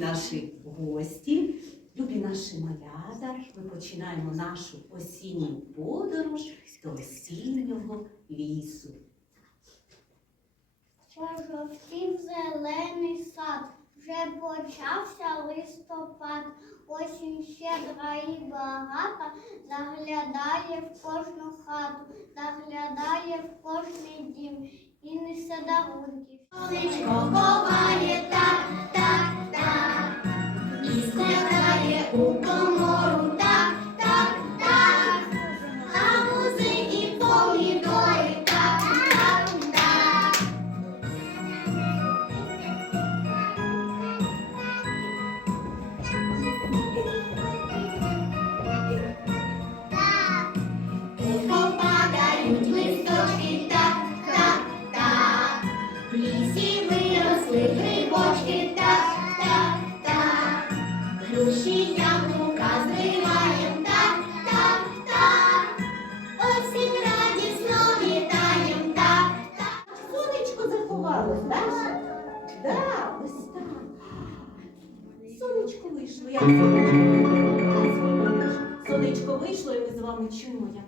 Наші гості, любі наші малята, ми починаємо нашу осінню подорож до осіннього лісу. Чоржовців зелений Ще почався листопад, осінь щедра і багата, заглядає в кожну хату, заглядає в кожний дім і несе дарунки. Сонечко ховає так, так, так. була нечуйна, як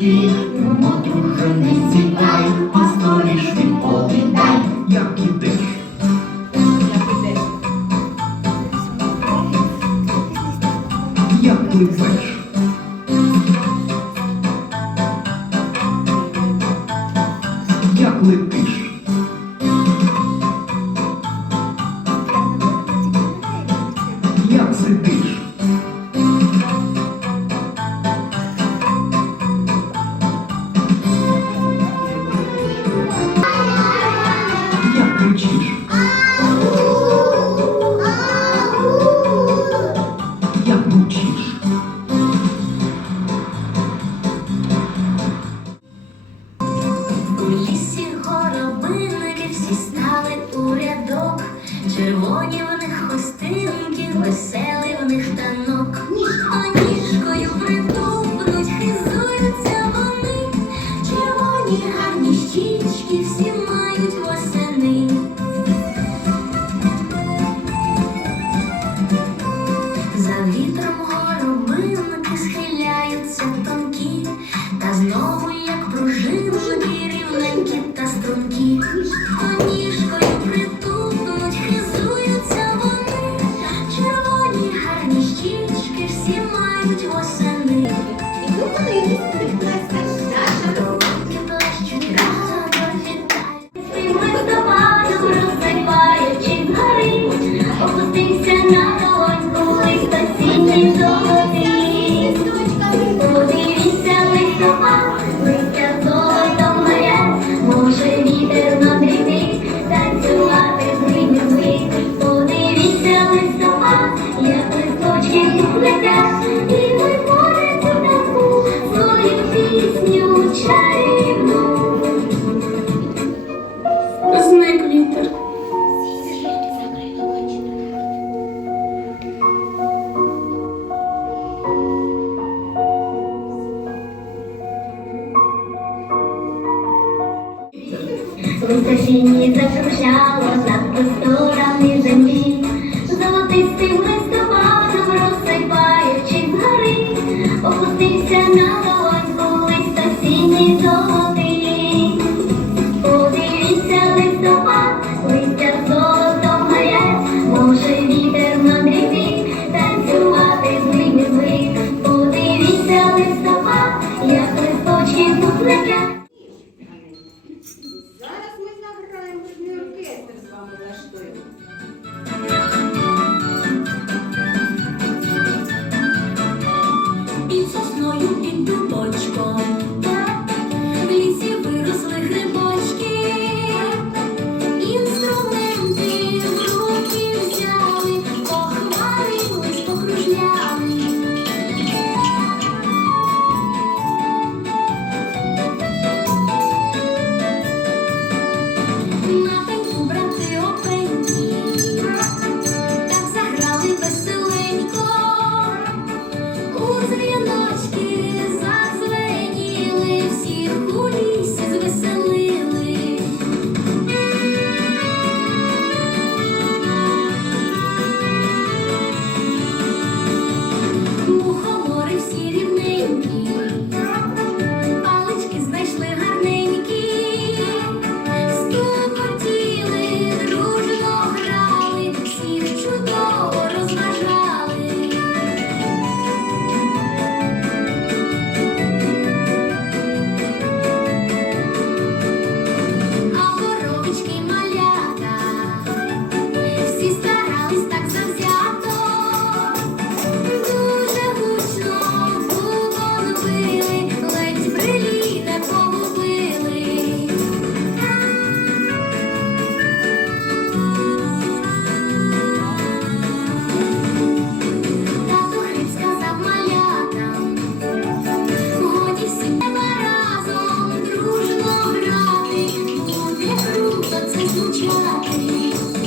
тобі, одружений сідай, пасторіш відповідай, як іди. Як пливеш? Як летиш? Коні в них хустинки, веселий у них танок. А ніжкою притупнуть, хизуються вони, червоні гарні щічки всі мають восени. За вітром горобинки схиляються тонкі, та знову, як пружинки, рівненькі та стрункі. 这是 віночком. 幸福传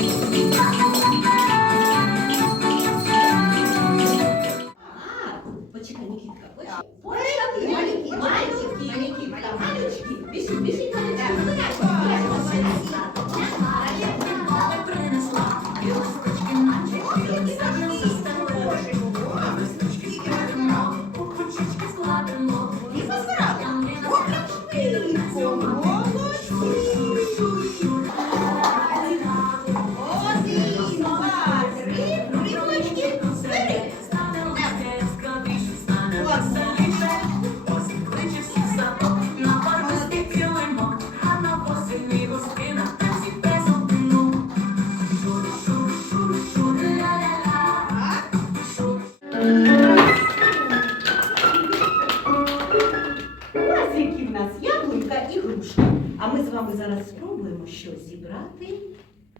вами зараз спробуємо щось зібрати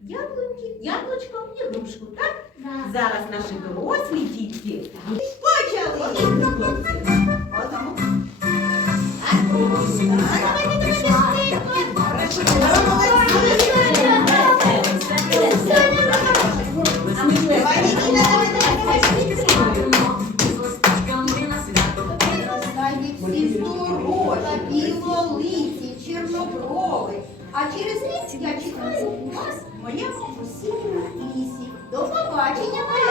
яблунки. яблучко і грушку. Так? Зараз наші дорослі дітки почали! через рік я чекаю вас моя моєму лісі. До побачення!